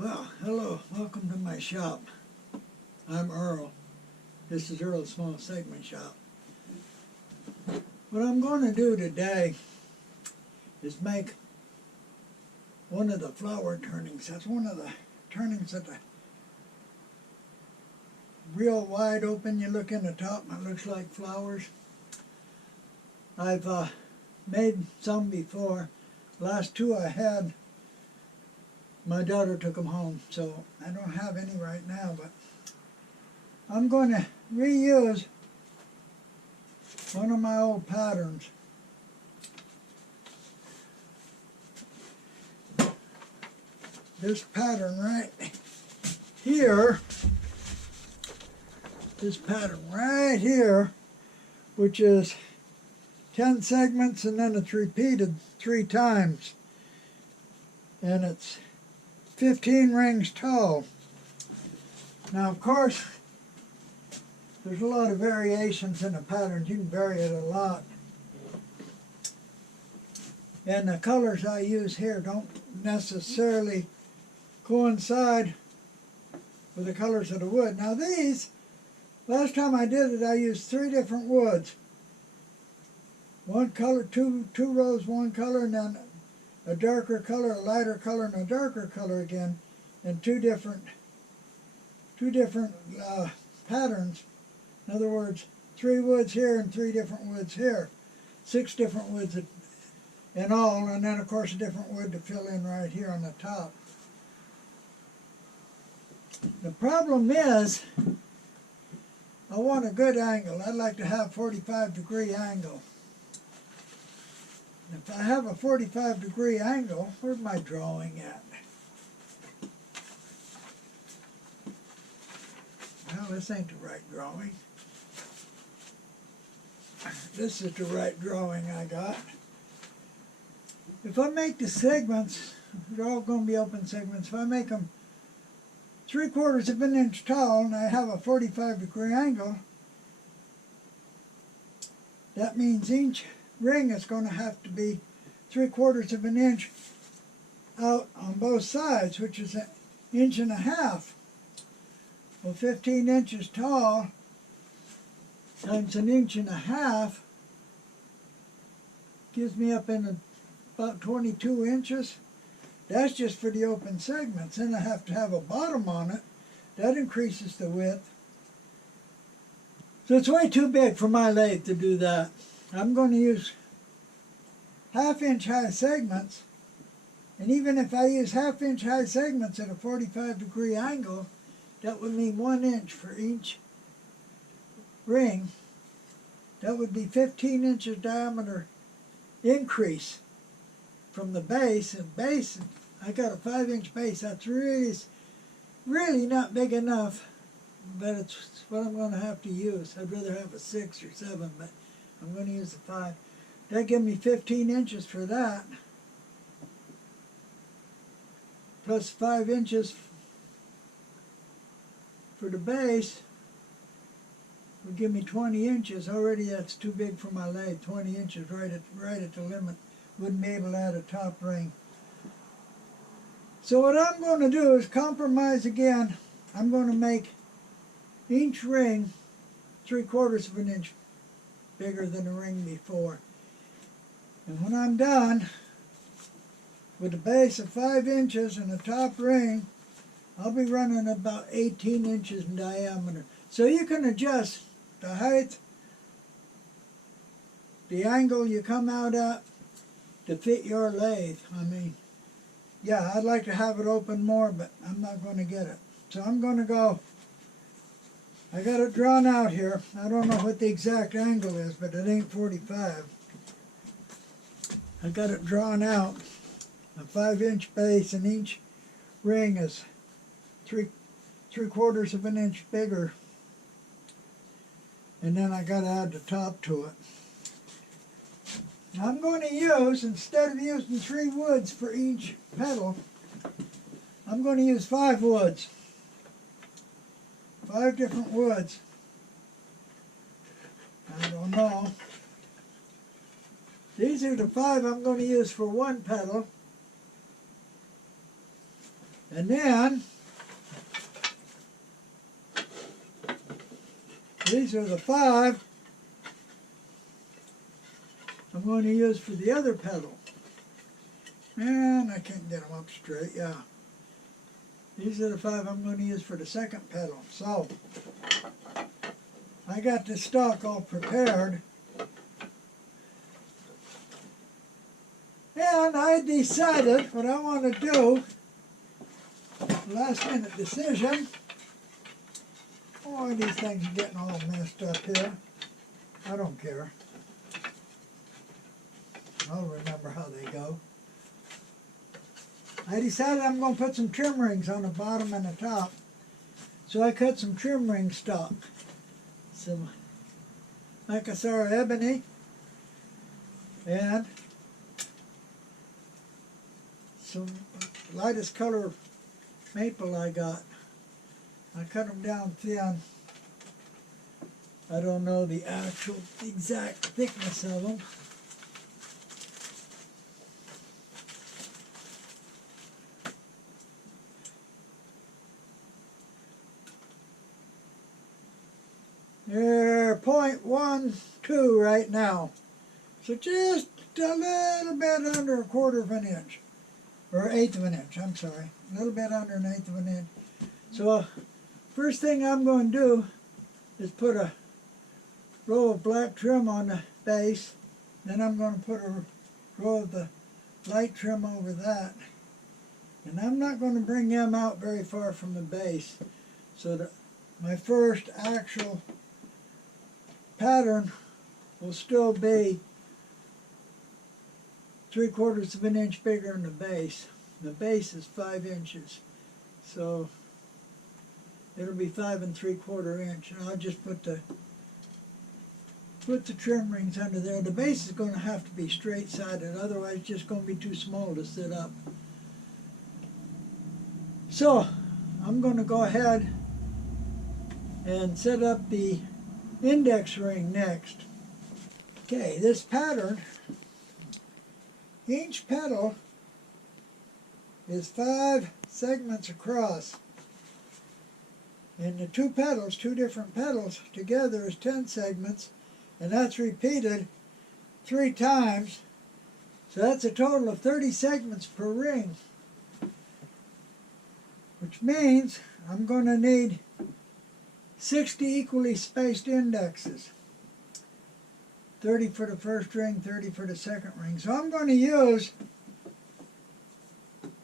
Well, hello, welcome to my shop. I'm Earl. This is Earl's Small Segment Shop. What I'm going to do today is make one of the flower turnings. That's one of the turnings that the real wide open. You look in the top and it looks like flowers. I've made some before. Last two I had, my daughter took them home, so I don't have any right now, but I'm going to reuse one of my old patterns. This pattern right here, which is 10 segments and then it's repeated 3 times. And it's 15 rings tall. Now, of course, there's a lot of variations in the patterns. You can vary it a lot. And the colors I use here don't necessarily coincide with the colors of the wood. Now these, last time I did it, I used 3 different woods. One color, two rows, one color, and then a darker color, a lighter color, and a darker color again, and two different patterns. In other words, 3 woods here and 3 different woods here. 6 different woods in all, and then of course a different wood to fill in right here on the top. The problem is, I want a good angle. I'd like to have 45-degree angle. If I have a 45-degree angle, where's my drawing at? Well, this ain't the right drawing. This is the right drawing I got. If I make the segments, they're all going to be open segments. If I make them 3/4 of an inch tall and I have a 45-degree angle, that means each ring is going to have to be 3/4 of an inch out on both sides, which is 1.5 inches. Well, 15 inches tall times 1.5 inches gives me up in about 22 inches. That's just for the open segments. Then I have to have a bottom on it. That increases the width. So it's way too big for my lathe to do that. I'm going to use 1/2 inch high segments. And even if I use 1/2 inch high segments at a 45-degree angle, that would mean 1 inch for each ring. That would be 15 inches diameter increase from the base. And base, I got a 5-inch base. That's really not big enough, but it's what I'm going to have to use. I'd rather have a 6 or 7, but I'm going to use the 5. That gives me 15 inches for that, plus 5 inches for the base would give me 20 inches. Already that's too big for my lathe. 20 inches right at the limit. Wouldn't be able to add a top ring. So what I'm going to do is compromise again. I'm going to make each ring 3/4 of an inch bigger than the ring before. And when I'm done with the base of 5 inches and the top ring, I'll be running about 18 inches in diameter. So you can adjust the height, the angle you come out at to fit your lathe. I mean, yeah, I'd like to have it open more, but I'm not going to get it. So I'm going to go, I got it drawn out here. I don't know what the exact angle is, but it ain't 45. I got it drawn out. A 5-inch base, and each ring is 3/4 of an inch bigger. And then I got to add the top to it. Now I'm going to use, instead of using 3 woods for each petal, I'm going to use 5 woods. 5 different woods. I don't know. These are the 5 I'm going to use for one petal. And then these are the 5 I'm going to use for the other pedal. And I can't get them up straight, yeah. These are the 5 I'm going to use for the second pedal. So, I got the stock all prepared. And I decided what I want to do, last minute decision. Oh, these things are getting all messed up here. I don't care. I'll remember how they go. I decided I'm going to put some trim rings on the bottom and the top. So I cut some trim ring stock. Some Macassar ebony and some lightest color maple I got. I cut them down thin. I don't know the actual exact thickness of them. They're 0.12 right now. So just a little bit under 1/4 of an inch. Or 1/8 of an inch, I'm sorry. A little bit under 1/8 of an inch. So first thing I'm going to do is put a row of black trim on the base. Then I'm going to put a row of the light trim over that. And I'm not going to bring them out very far from the base. So that my first actual pattern will still be 3/4 of an inch bigger than the base. The base is 5 inches. So it'll be 5 3/4 inch. And I'll just put the trim rings under there. The base is going to have to be straight sided, otherwise it's just going to be too small to sit up. So I'm going to go ahead and set up the index ring next. Okay, this pattern, each pedal is 5 segments across. And the 2 pedals, 2 different pedals, together is 10 segments, and that's repeated 3 times. So that's a total of 30 segments per ring, which means I'm going to need 60 equally spaced indexes. 30 for the first ring, 30 for the second ring. So I'm going to use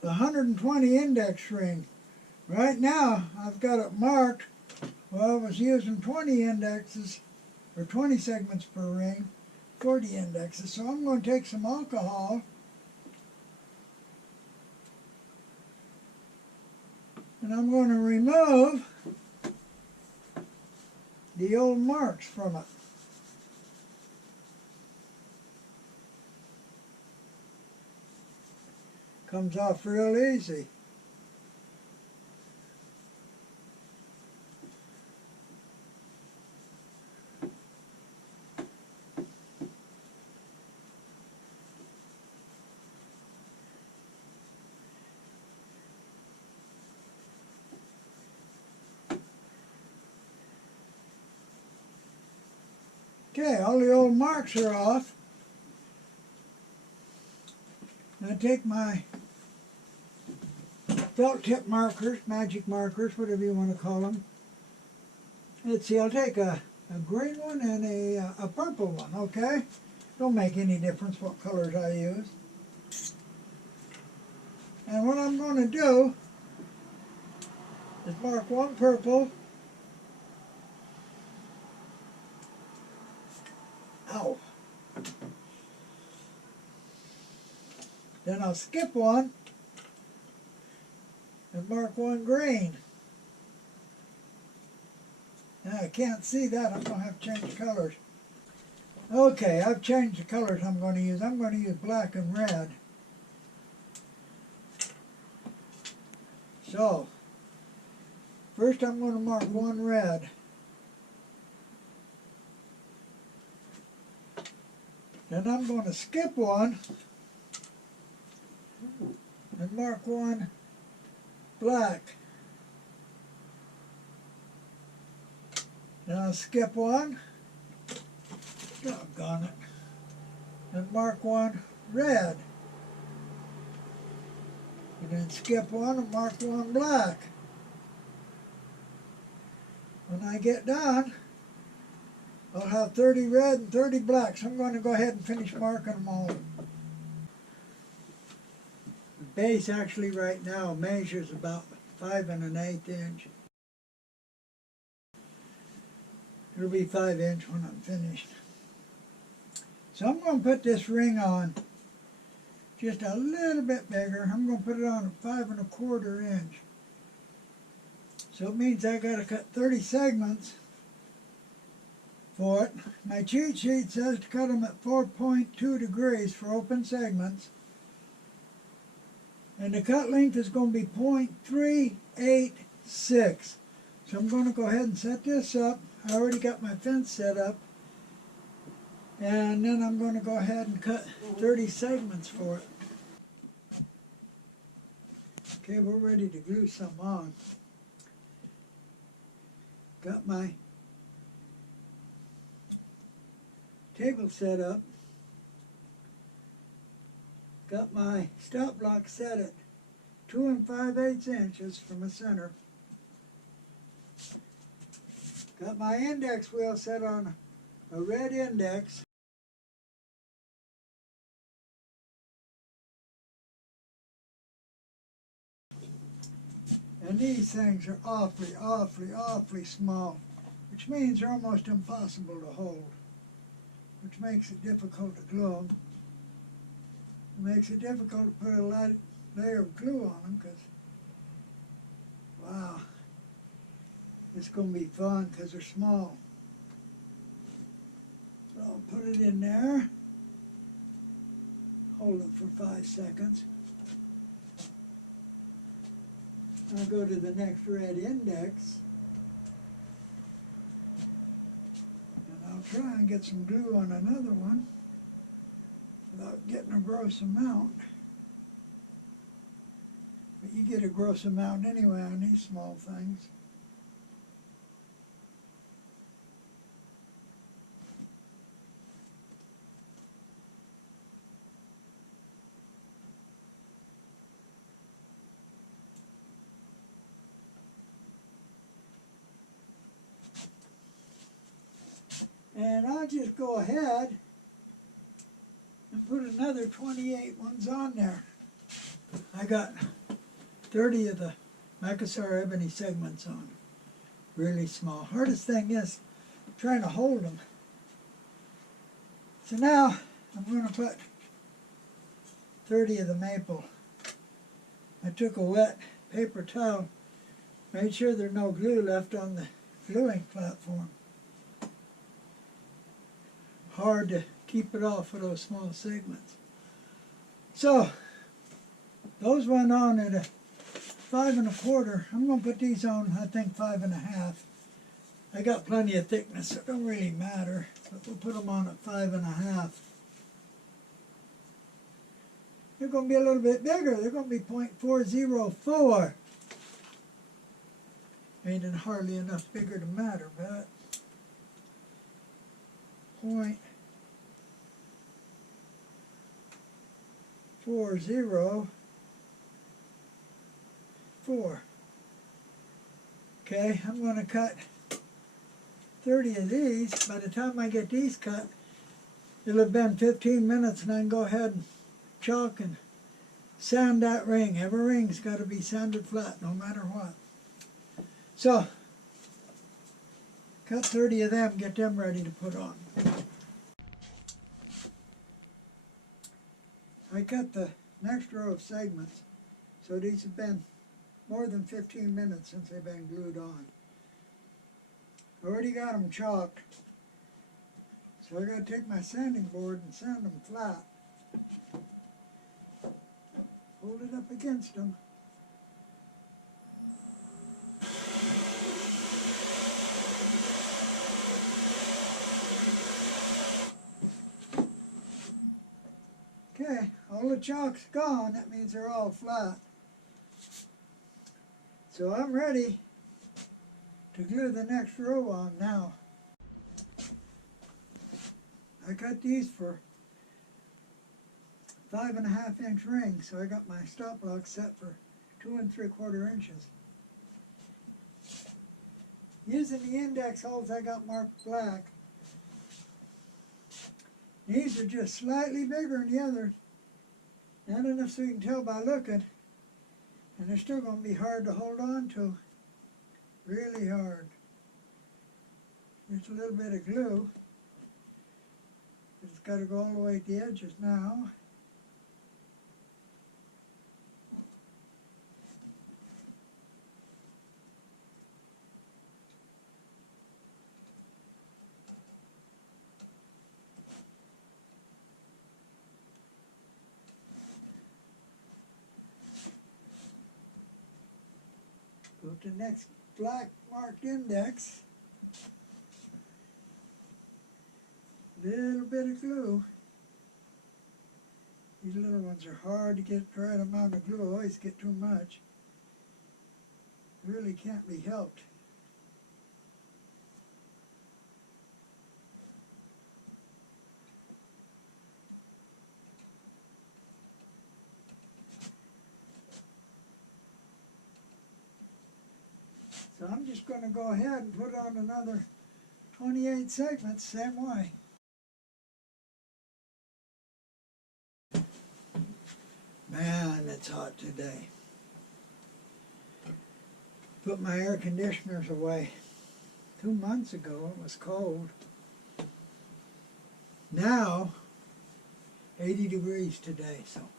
the 120 index ring. Right now I've got it marked. Well, I was using 20 indexes, or 20 segments per ring, 40 indexes. So I'm going to take some alcohol and I'm going to remove the old marks from it. Comes off real easy. Okay, all the old marks are off. I take my felt tip markers, magic markers, whatever you want to call them. Let's see, I'll take a green one and a purple one, okay? Don't make any difference what colors I use. And what I'm going to do is mark one purple. Ow. Then I'll skip one and mark one green. Now I can't see that, I'm going to have to change colors. Okay, I've changed the colors I'm going to use. I'm going to use black and red. So, first I'm going to mark one red. Then I'm going to skip one and mark one black. Then I'll skip one, doggone it, and mark one red. And then skip one and mark one black. When I get done, I'll have 30 red and 30 black, so I'm going to go ahead and finish marking them all. The base actually right now measures about 5 1/8 inch. It'll be 5 inch when I'm finished. So I'm going to put this ring on just a little bit bigger. I'm going to put it on at 5 1/4 inch. So it means I got to cut 30 segments for it. My cheat sheet says to cut them at 4.2 degrees for open segments. And the cut length is going to be 0.386. So I'm going to go ahead and set this up. I already got my fence set up. And then I'm going to go ahead and cut 30 segments for it. Okay, we're ready to glue some on. Got my table set up. Got my stop block set at 2 5/8 inches from the center. Got my index wheel set on a red index. And these things are awfully small, which means they're almost impossible to hold, which makes it difficult to glue them. It makes it difficult to put a layer of glue on them because, wow, it's going to be fun because they're small. So I'll put it in there, hold it for 5 seconds. I'll go to the next red index, and I'll try and get some glue on another one without getting a gross amount. But you get a gross amount anyway on these small things. And I'll just go ahead and put another 28 ones on there. I got 30 of the Macassar ebony segments on. Really small. Hardest thing is trying to hold them. So now I'm going to put 30 of the maple. I took a wet paper towel, made sure there's no glue left on the gluing platform. Hard to keep it off of those small segments. So those went on at a 5 1/4. I'm going to put these on, I think, 5 1/2. I got plenty of thickness, so it don't really matter. But we'll put them on at 5 1/2. They're going to be a little bit bigger. They're going to be 0.404. Ain't hardly enough bigger to matter, but 0.404. Okay, I'm going to cut 30 of these. By the time I get these cut, it'll have been 15 minutes, and I can go ahead and chalk and sand that ring. Every ring's got to be sanded flat, no matter what. So, cut 30 of them, get them ready to put on. I cut the next row of segments, so these have been more than 15 minutes since they've been glued on. I already got them chalked, so I got to take my sanding board and sand them flat. Hold it up against them. Okay, all the chalk's gone. That means they're all flat. So I'm ready to glue the next row on now. I got these for 5.5 inch rings, so I got my stop block set for 2 3/4 inches. Using the index holes I got marked black. These are just slightly bigger than the others. Not enough so you can tell by looking. And they're still going to be hard to hold on to. Really hard. Just a little bit of glue. It's got to go all the way at the edges now. Go to the next black marked index. Little bit of glue. These little ones are hard to get the right amount of glue. I always get too much. Really can't be helped. So I'm just going to go ahead and put on another 28 segments, same way. Man, it's hot today. Put my air conditioners away. 2 months ago it was cold. Now, 80 degrees today, so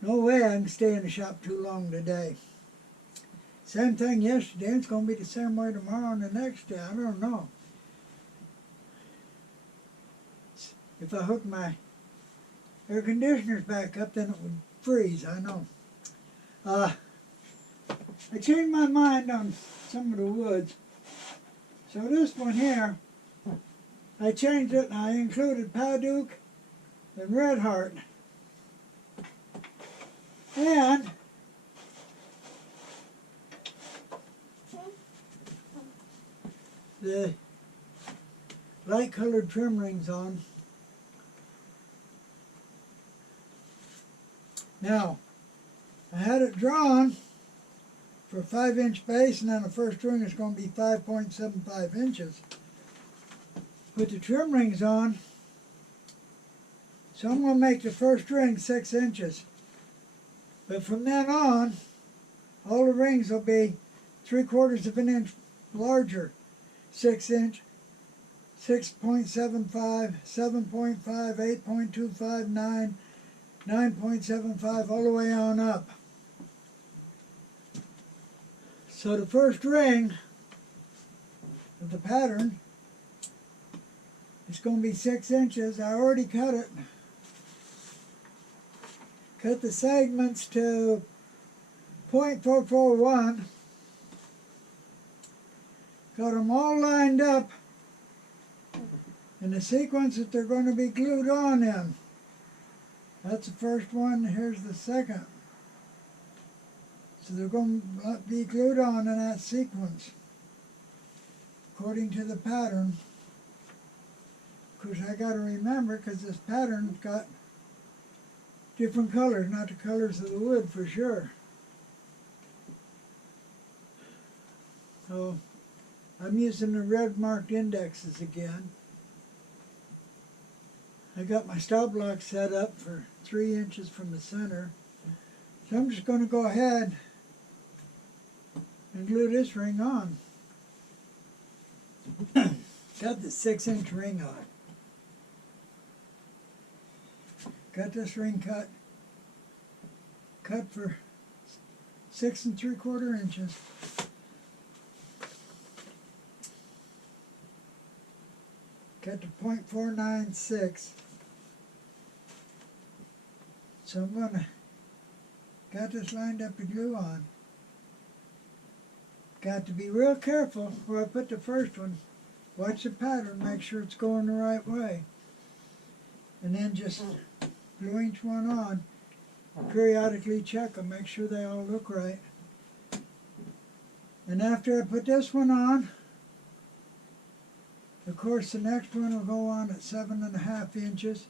no way I can stay in the shop too long today. Same thing yesterday, it's going to be the same way tomorrow and the next day, I don't know. If I hook my air conditioners back up, then it would freeze, I know. I changed my mind on some of the woods. So this one here, I changed it and I included Padauk and Red Heart. And the light colored trim rings on. Now, I had it drawn for a 5-inch base, and then the first ring is going to be 5.75 inches. Put the trim rings on, so I'm going to make the first ring 6 inches. But from then on, all the rings will be 3/4 of an inch larger. 6 inch, 6.75, 7.5, 8.25, 9, 9.75, all the way on up. So the first ring of the pattern is going to be 6 inches. I already cut it. Cut the segments to 0.441. Got them all lined up in the sequence that they're going to be glued on in. That's the first one, here's the second. So they're going to be glued on in that sequence, according to the pattern. Of course, I got to remember, because this pattern's got different colors, not the colors of the wood for sure. So I'm using the red marked indexes again. I got my stop block set up for 3 inches from the center. So I'm just going to go ahead and glue this ring on. Got the 6-inch ring on. Got this ring cut for 6 3/4 inches. Got to 0.496. So I'm gonna got this lined up to glue on. Got to be real careful where I put the first one. Watch the pattern, make sure it's going the right way. And then just glue each one on. Periodically check them, make sure they all look right. And after I put this one on, of course the next one will go on at 7.5 inches.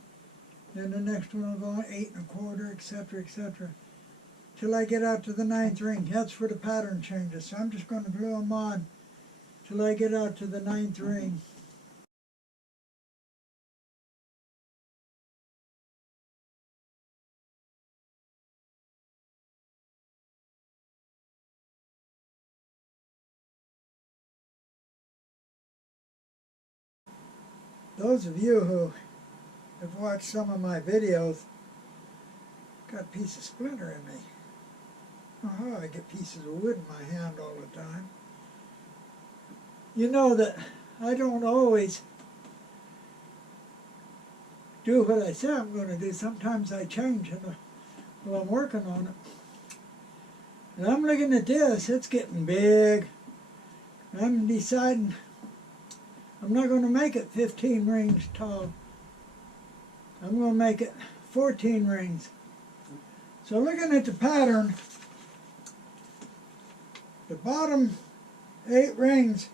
Then the next one will go on 8.25, etc., etc. Till I get out to the 9th ring. That's for the pattern changes. So I'm just going to glue them on till I get out to the 9th ring. Those of you who have watched some of my videos got a piece of splinter in me. Oh, I get pieces of wood in my hand all the time. You know that I don't always do what I say I'm going to do. Sometimes I change while I'm working on it. And I'm looking at this, it's getting big. I'm deciding I'm not going to make it 15 rings tall. I'm going to make it 14 rings. So looking at the pattern, the bottom 8 rings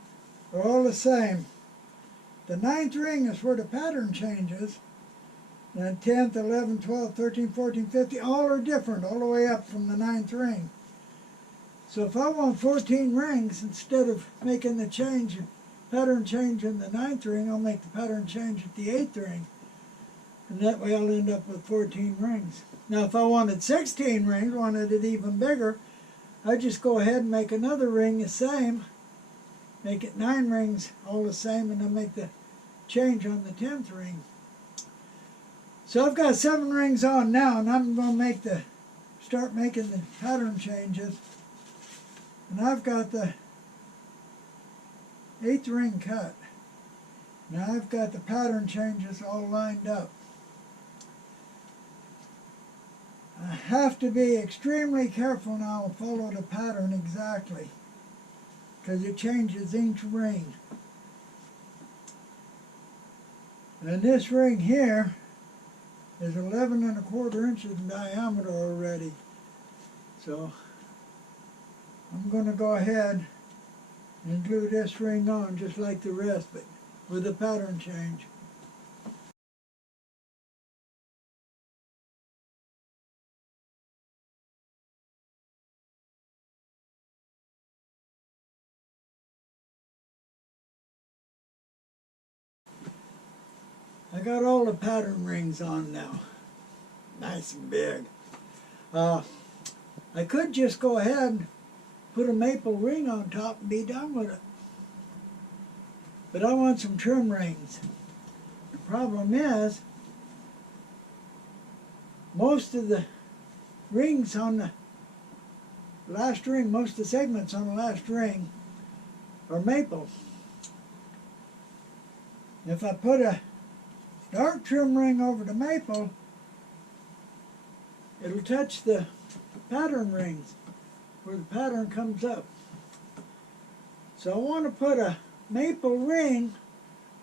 are all the same. The 9th ring is where the pattern changes. Then 10th, 11th, 12th, 13th, 14th, 15th, all are different all the way up from the 9th ring. So if I want 14 rings, instead of making the pattern change in the 9th ring, I'll make the pattern change at the 8th ring. And that way I'll end up with 14 rings. Now if I wanted 16 rings, wanted it even bigger, I'd just go ahead and make another ring the same, make it 9 rings all the same, and then make the change on the 10th ring. So I've got 7 rings on now, and I'm going to start making the pattern changes. And I've got the 8th ring cut. Now I've got the pattern changes all lined up. I have to be extremely careful now and follow the pattern exactly, because it changes each ring. And this ring here is 11.25 inches in diameter already. So I'm going to go ahead and glue this ring on just like the rest, but with a pattern change. I got all the pattern rings on now, nice and big. I could just go ahead and put a maple ring on top and be done with it. But I want some trim rings. The problem is, most of the rings on the last ring, most of the segments on the last ring are maple. If I put a dark trim ring over the maple, it'll touch the pattern rings where the pattern comes up. So I want to put a maple ring,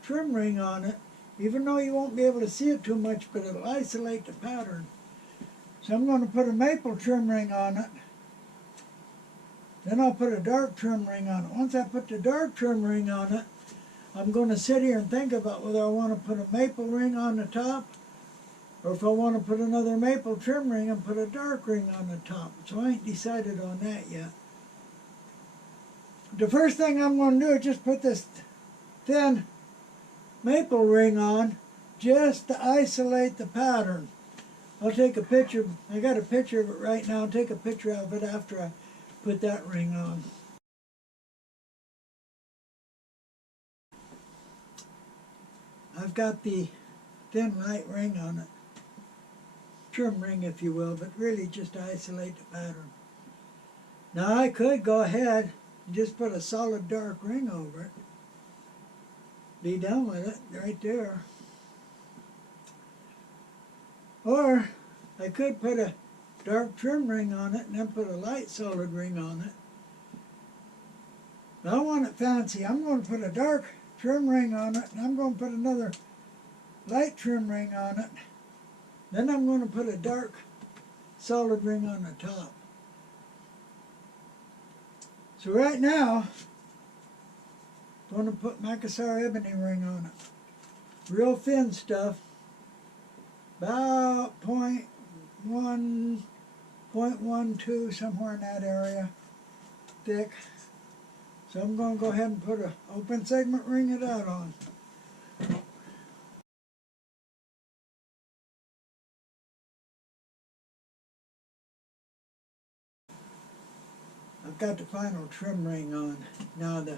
trim ring on it, even though you won't be able to see it too much, but it'll isolate the pattern. So I'm going to put a maple trim ring on it. Then I'll put a dark trim ring on it. Once I put the dark trim ring on it, I'm going to sit here and think about whether I want to put a maple ring on the top, or if I want to put another maple trim ring and put a dark ring on the top. So I ain't decided on that yet. The first thing I'm going to do is just put this thin maple ring on just to isolate the pattern. I'll take a picture. I got a picture of it right now. I'll take a picture of it after I put that ring on. I've got the thin light ring on it. Trim ring, if you will, but really just to isolate the pattern. Now I could go ahead and just put a solid dark ring over it. Be done with it right there. Or I could put a dark trim ring on it and then put a light solid ring on it. Now I want it fancy. I'm going to put a dark trim ring on it, and I'm going to put another light trim ring on it. Then I'm going to put a dark solid ring on the top. So right now, I'm going to put Macassar ebony ring on it. Real thin stuff, about 0.1, 0.12, somewhere in that area, thick. So I'm going to go ahead and put an open segment ring of that on. I've got the final trim ring on. Now the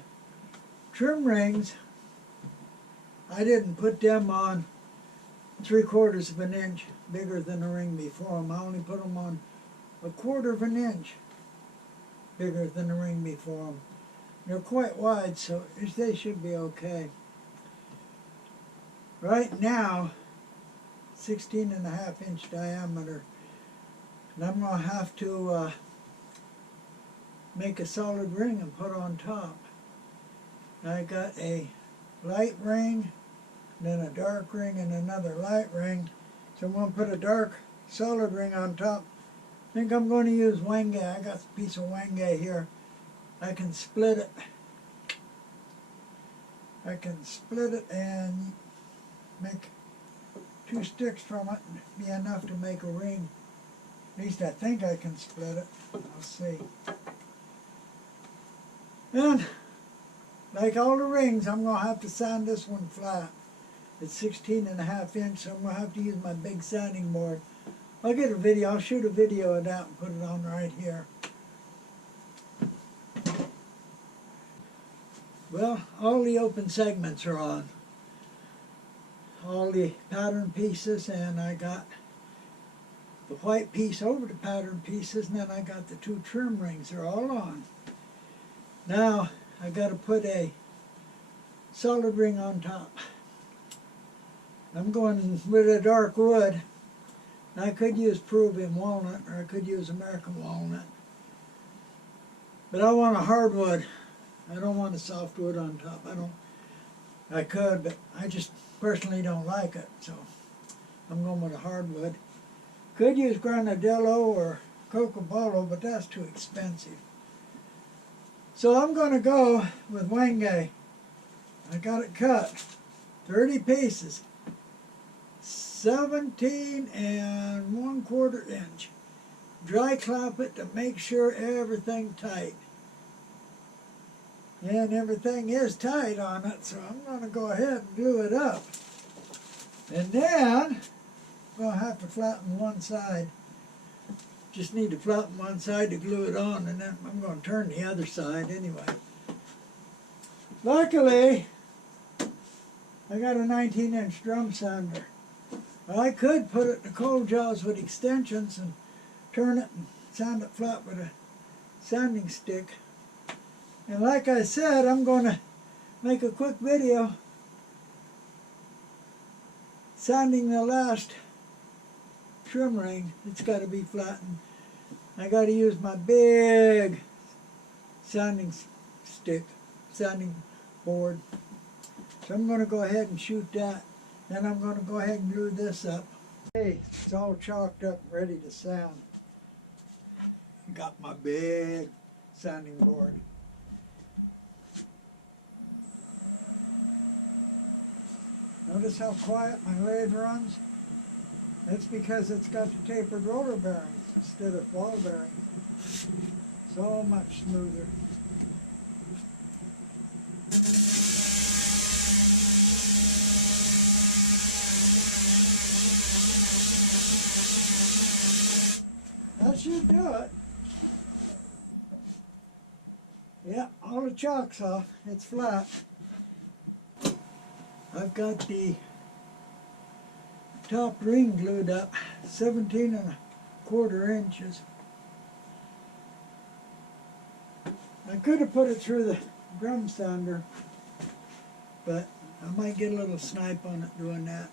trim rings, I didn't put them on 3/4 of an inch bigger than the ring before them. I only put them on 1/4 of an inch bigger than the ring before them. They're quite wide, so they should be okay. Right now, 16.5-inch diameter, and I'm going to have to make a solid ring and put on top. I got a light ring, then a dark ring, and another light ring. So I'm going to put a dark solid ring on top. I think I'm going to use wenge. I got a piece of wenge here. I can split it. I can split it and make 2 sticks from it and be enough to make a ring. At least I think I can split it. I'll see. And like all the rings, I'm going to have to sand this one flat. It's 16.5 inch, so I'm going to have to use my big sanding board. I'll get a video, I'll shoot a video of that and put it on right here. Well, all the open segments are on. All the pattern pieces, and I got the white piece over the pattern pieces, and then I got the 2 trim rings. They're all on. Now I got to put a solid ring on top. I'm going with a dark wood. I could use Peruvian walnut, or I could use American walnut. But I want a hardwood. I don't want a softwood on top. I could, but I just personally don't like it. So I'm going with a hardwood. Could use Granadello or Cocobolo, but that's too expensive. So I'm going to go with wenge. I got it cut, 30 pieces, 17 1/4 inch. Dry clamp it to make sure everything's tight. And everything is tight on it, so I'm going to go ahead and glue it up. And then I'm going to have to flatten one side. Just need to flatten one side to glue it on, and then I'm going to turn the other side anyway. Luckily, I got a 19-inch drum sander. I could put it in the cold jaws with extensions and turn it and sand it flat with a sanding stick. And like I said, I'm going to make a quick video sanding the last trim ring. It's got to be flattened. I got to use my big sanding stick, sanding board. So I'm going to go ahead and shoot that. Then I'm going to go ahead and glue this up. Okay, it's all chalked up, ready to sand. Got my big sanding board. Notice how quiet my lathe runs? That's because it's got the tapered roller bearings instead of ball bearings. So much smoother. That should do it. Yeah, all the chalk's off. It's flat. I've got the top ring glued up, 17 1/4 inches. I could have put it through the drum sander, but I might get a little snipe on it doing that.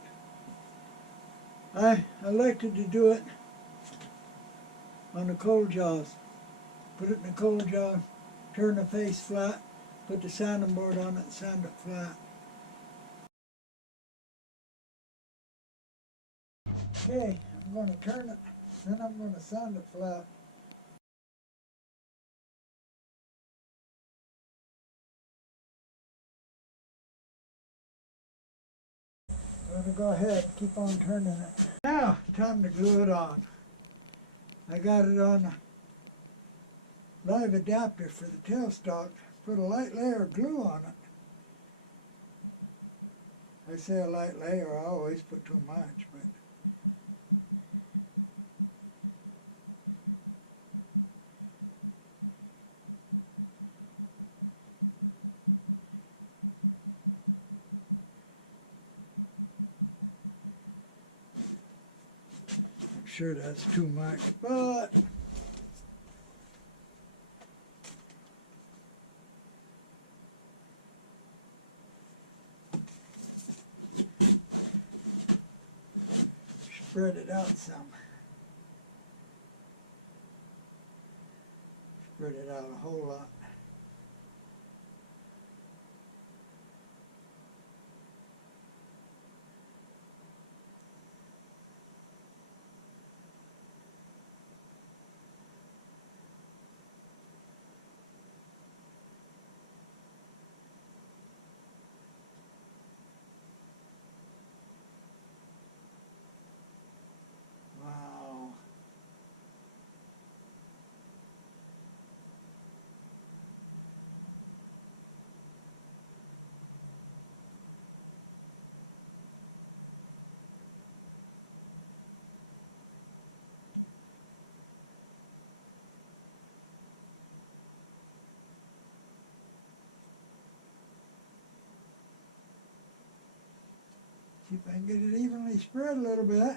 I elected to do it on the cold jaws. Put it in the cold jaw, turn the face flat, put the sanding board on it and sand it flat. Okay, I'm going to turn it, then I'm going to sand it flat. I'm going to go ahead and keep on turning it. Now, time to glue it on. I got it on a live adapter for the tailstock. Put a light layer of glue on it. I say a light layer, I always put too much, but I'm sure that's too much, but spread it out some. Spread it out a whole lot. Wow. See if I can get it evenly spread a little bit.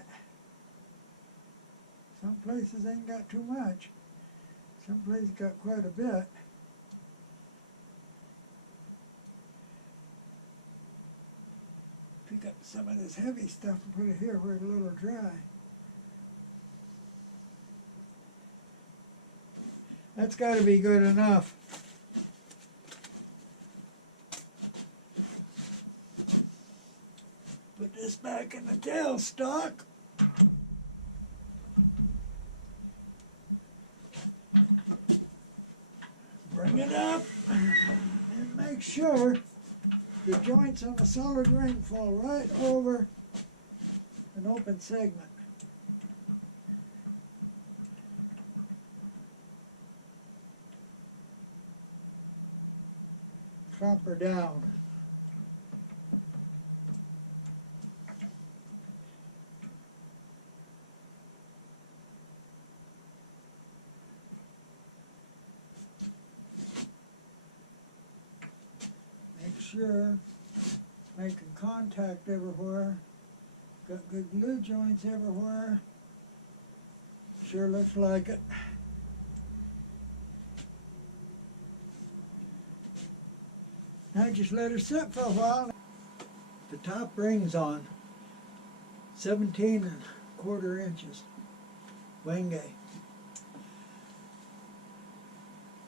Some places ain't got too much. Some places got quite a bit. Pick up some of this heavy stuff and put it here where it's a little dry. That's got to be good enough. Put this back in the tailstock. Bring it up and make sure the joints on a solid ring fall right over an open segment. Clamp her down. Make sure, making contact everywhere. Got good glue joints everywhere. Sure looks like it. Now just let her sit for a while. The top ring's on 17¼ inches. Wenge.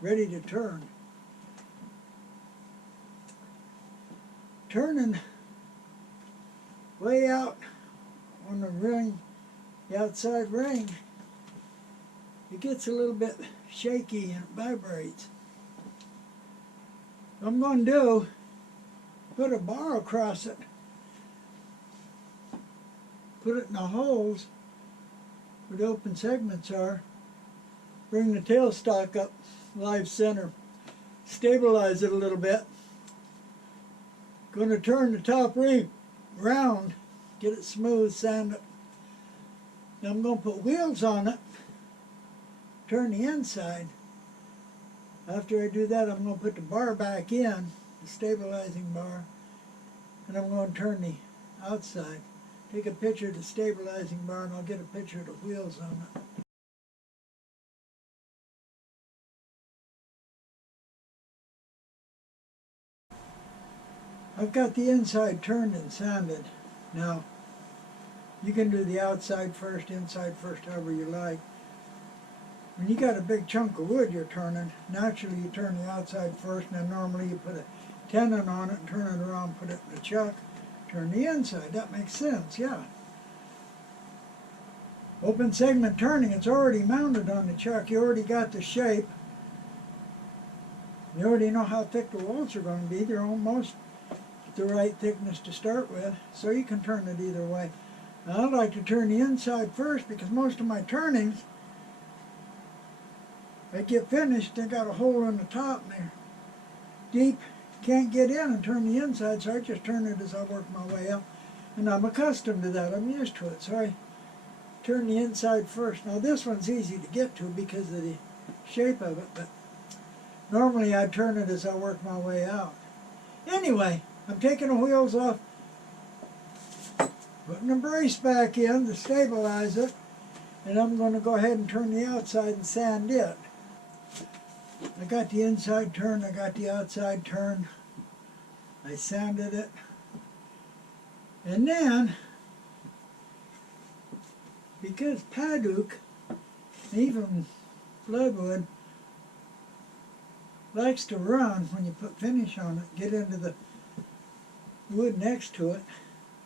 Ready to turn. Turning way out on the ring, the outside ring, it gets a little bit shaky and it vibrates. What I'm going to do, put a bar across it, put it in the holes where the open segments are, bring the tailstock up live center, stabilize it a little bit. Going to turn the top ring round, get it smooth, sand it. Now I'm going to put wheels on it, turn the inside. After I do that, I'm going to put the bar back in, the stabilizing bar, and I'm going to turn the outside. Take a picture of the stabilizing bar and I'll get a picture of the wheels on it. I've got the inside turned and sanded. Now, you can do the outside first, inside first, however you like. When you got a big chunk of wood you're turning, naturally you turn the outside first, and then normally you put a tenon on it and turn it around, put it in the chuck, turn the inside. That makes sense, yeah. Open segment turning, it's already mounted on the chuck. You already got the shape. You already know how thick the walls are going to be. They're almost the right thickness to start with, so you can turn it either way. Now, I like to turn the inside first because most of my turnings, I get finished, they got a hole in the top and they're deep, can't get in and turn the inside, so I just turn it as I work my way up. And I'm accustomed to that, I'm used to it, so I turn the inside first. Now this one's easy to get to because of the shape of it, but normally I turn it as I work my way out. Anyway, I'm taking the wheels off, putting the brace back in to stabilize it, and I'm going to go ahead and turn the outside and sand it. I got the inside turned, I got the outside turned, I sanded it, and then, because Paduk, even bloodwood, likes to run when you put finish on it, get into the wood next to it,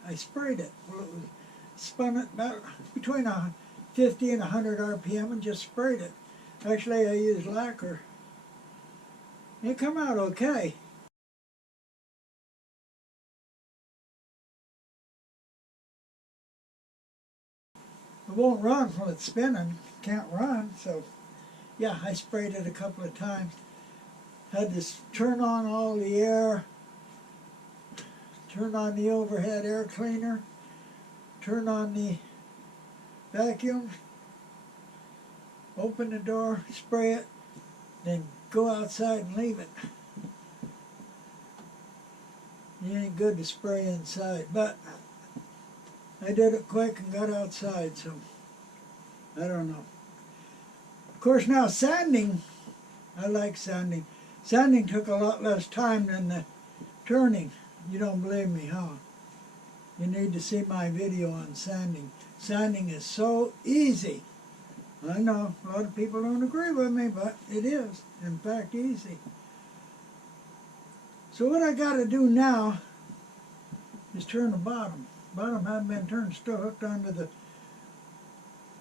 I sprayed it. Well, it was spun it about between 50 and 100 RPM and just sprayed it. Actually, I used lacquer. It come out okay. It won't run while it's spinning. Can't run, so yeah, I sprayed it a couple of times. Had to turn on all the air, turn on the overhead air cleaner, turn on the vacuum, open the door, spray it, then go outside and leave it. It ain't good to spray inside, but I did it quick and got outside, so I don't know. Of course now sanding, I like sanding. Sanding took a lot less time than the turning. You don't believe me, huh? You need to see my video on sanding. Sanding is so easy. I know a lot of people don't agree with me, but it is, in fact, easy. So what I got to do now is turn the bottom. Bottom hasn't been turned, still hooked onto the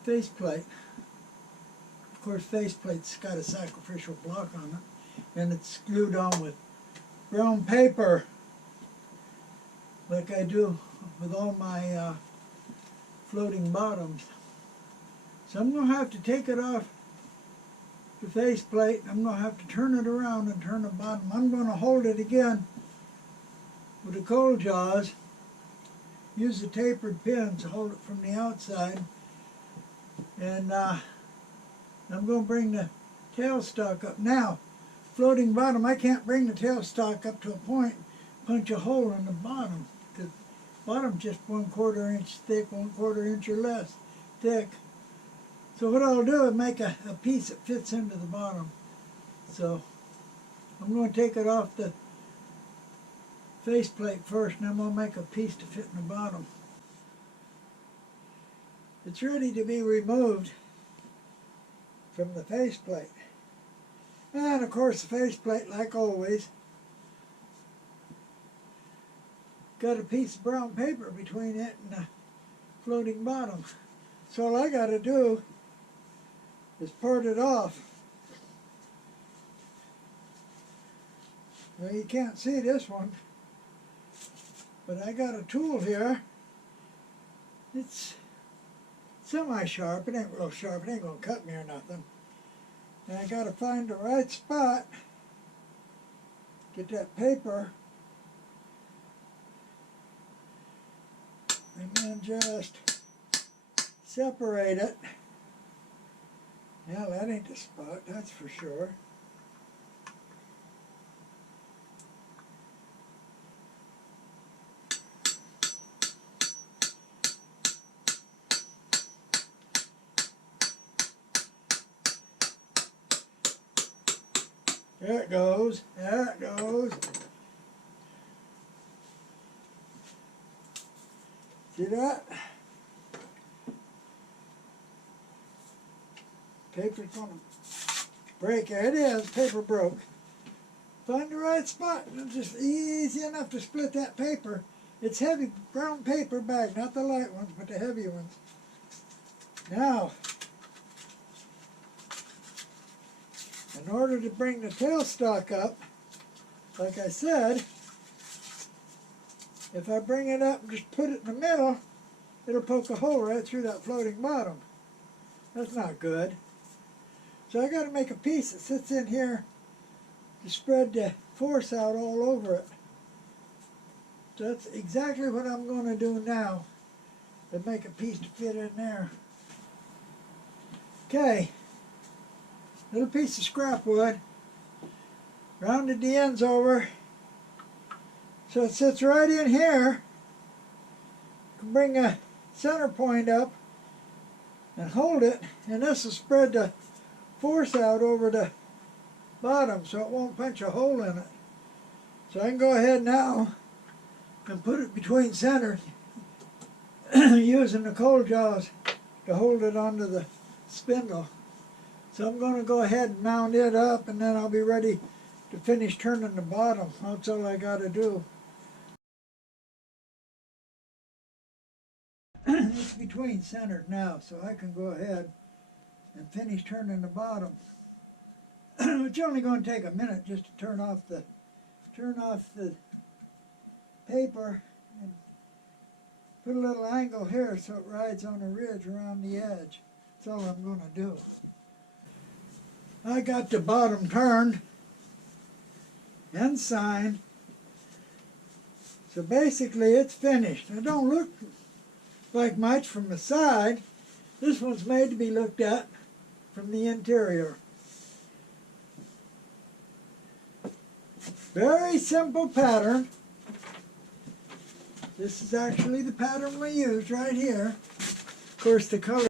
faceplate. Of course, faceplate's got a sacrificial block on it, and it's glued on with brown paper, like I do with all my floating bottoms. So I'm going to have to take it off the faceplate. I'm going to have to turn it around and turn the bottom. I'm going to hold it again with the cold jaws. Use the tapered pins to hold it from the outside. And I'm going to bring the tailstock up. Now, floating bottom, I can't bring the tailstock up to a point, punch a hole in the bottom, because bottom's just 1/4 inch thick, 1/4 inch or less thick. So what I'll do is make a piece that fits into the bottom. So I'm going to take it off the faceplate first, and I'm going to make a piece to fit in the bottom. It's ready to be removed from the faceplate. And of course the faceplate, like always, got a piece of brown paper between it and the floating bottom. So all I got to do is part it off. Well, you can't see this one, but I got a tool here. It's semi-sharp, it ain't real sharp, it ain't gonna cut me or nothing. And I gotta find the right spot, get that paper, and then just separate it. Yeah, that ain't the spot, that's for sure. There it goes, there it goes. See that? Paper's gonna break. There it is, paper broke. Find the right spot. It's just easy enough to split that paper. It's heavy brown paper bag, not the light ones, but the heavy ones. Now, in order to bring the tailstock up, like I said, If I bring it up and just put it in the middle, it'll poke a hole right through that floating bottom. That's not good. So I got to make a piece that sits in here to spread the force out all over it. So that's exactly what I'm going to do now, to make a piece to fit in there. Okay, little piece of scrap wood, rounded the ends over so it sits right in here. You can bring a center point up and hold it, and this will spread the force out over the bottom so it won't punch a hole in it. So I can go ahead now and put it between center using the coal jaws to hold it onto the spindle. So I'm going to go ahead and mount it up, and then I'll be ready to finish turning the bottom. That's all I got to do. It's between centered now, so I can go ahead and finish turning the bottom. It's only going to take a minute just to turn off the paper and put a little angle here so it rides on a ridge around the edge. That's all I'm going to do. I got the bottom turned and signed. So basically it's finished. It don't look like much from the side. This one's made to be looked at from the interior. Very simple pattern. This is actually the pattern we used right here. Of course, the color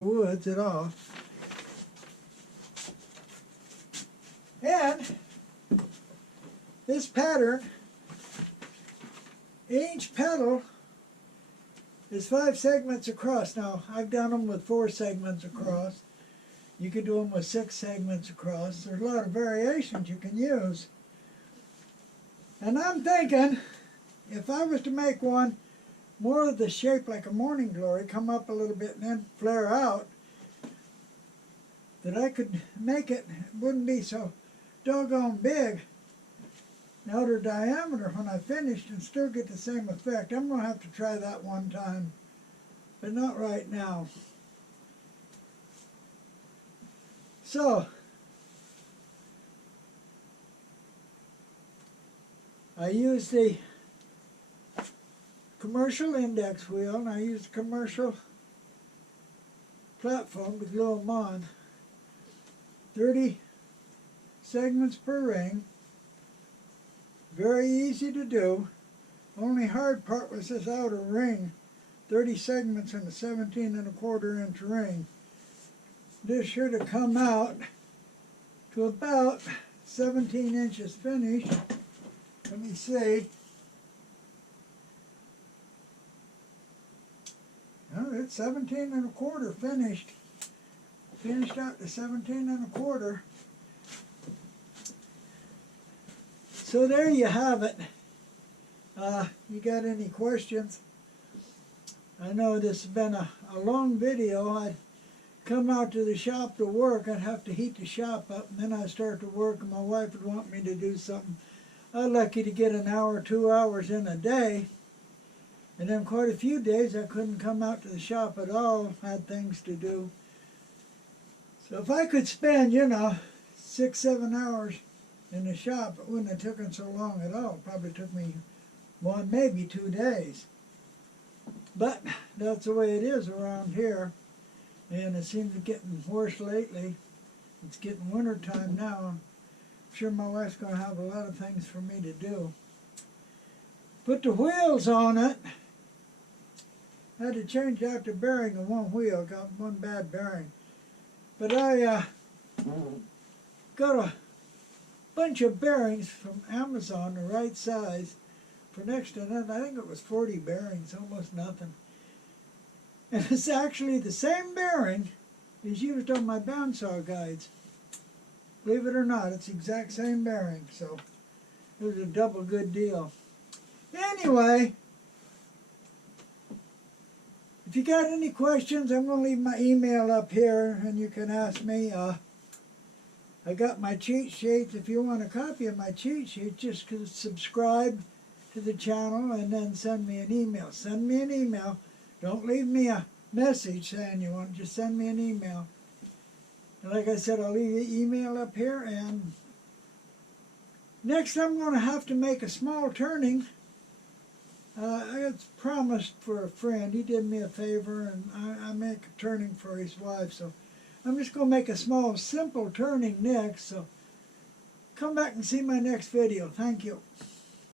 woods at all. And this pattern, each petal is 5 segments across. Now, I've done them with 4 segments across. You could do them with 6 segments across. There's a lot of variations you can use. And I'm thinking, if I was to make one more of the shape like a morning glory, come up a little bit and then flare out, that I could make it wouldn't be so doggone big, outer diameter when I finished, and still get the same effect. I'm going to have to try that one time, but not right now. So, I used the commercial index wheel, and I used a commercial platform to glue them on. 30 segments per ring. Very easy to do. Only hard part was this outer ring. 30 segments in a 17¼ inch ring. This should have come out to about 17 inches finished. Let me see. Oh, it's 17¼ finished. Finished out to 17¼ So there you have it. You got any questions? I know this has been a long video. I'd come out to the shop to work. I'd have to heat the shop up, and then I'd start to work, and my wife would want me to do something. I'm lucky to get an hour, 2 hours in a day. And then quite a few days I couldn't come out to the shop at all. Had things to do. So if I could spend, 6, 7 hours in the shop, it wouldn't have taken so long at all. It probably took me 1, maybe 2 days. But that's the way it is around here. And it seems to be getting worse lately. It's getting winter time now. I'm sure my wife's going to have a lot of things for me to do. Put the wheels on it. I had to change out the bearing of one wheel. Got one bad bearing. But I got a bunch of bearings from Amazon, the right size, for next to nothing. I think it was 40 bearings, almost nothing. And it's actually the same bearing as used on my bandsaw guides. Believe it or not, it's the exact same bearing, so it was a double good deal. Anyway, if If you got any questions, I'm going to leave my email up here and you can ask me. I got my cheat sheets. If you want a copy of my cheat sheet, just subscribe to the channel and then send me an email. Send me an email. Don't leave me a message saying you want. Just send me an email. And like I said, I'll leave the email up here. And next I'm going to have to make a small turning. It's promised for a friend. He did me a favor, and I make a turning for his wife. So I'm just going to make a small, simple turning next. So come back and see my next video. Thank you.